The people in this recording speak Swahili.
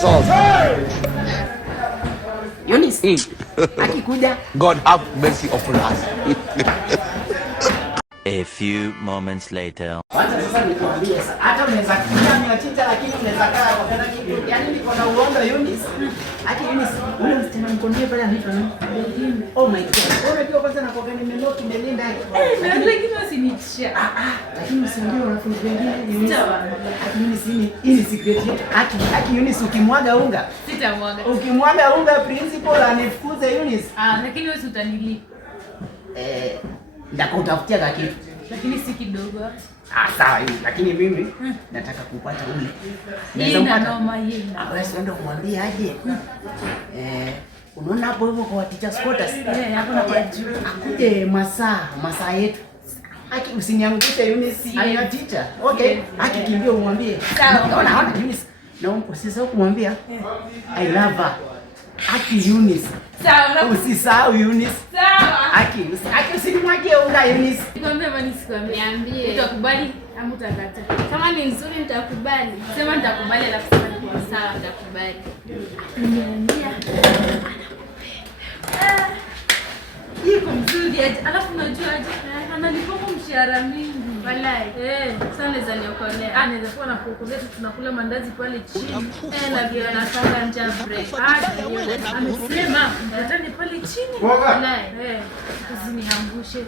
Jesus. Eunice. Akikuja. God have mercy upon us. A few moments later. Wacha sasa nikwambie sasa. Hata unaweza kuja miachicha lakini unaweza kaa kwa kana kitu. Yaani niko na uondo Eunice. Hata Eunice, ule msichana mkononi pale anaitwa nani? Oh my God. Unajua kwanza na kwa gani nimeloki nimelinda hiki. Lakini usinitisha. Lakini usindio wanafunzi wengine Eunice. Lakini hii ni secret yetu. Haki Eunice ukimwaga unga. Sitamwaga. Ukimwaga unga principal anifukuze Eunice. Lakini wewe utanilipa. Ndakutafutia ka kitu. Lakini si kidogo. Sawa hivi, lakini mimi nataka kupata ule. Naweza kupata noma hii. Wewe ndio kumwambia aje. Unaona hapo hivyo kwa teacher quarters? Hapo na kwa juu. Akuje masaa yetu. Haki usiniangushe Eunice, ana teacher. Okay, haki kimbia umwambie. Sawa. Naona Eunice. Na usisahau kumwambia I love her. Haki Eunice. Sawa. Usisahau Eunice. Sawa. Haki usinimwagie unga Eunice. Nikwambie mani sikwambie. Niambie. Utakubali au utakataa? Kama ni nzuri nitakubali. Sema nitakubali alafu sema niko Sawa, nitakubali. Niambia. Iko mzuri aje. Alafu unajua aje? Analipa mshahara mingi. Walai. Sasa naweza niokolea. Naweza kuwa na kuokolea tunakula mandazi pale chini. Na vile nataka njaa break. Amesema mtatani pale chini. Walai. Usiniangushe.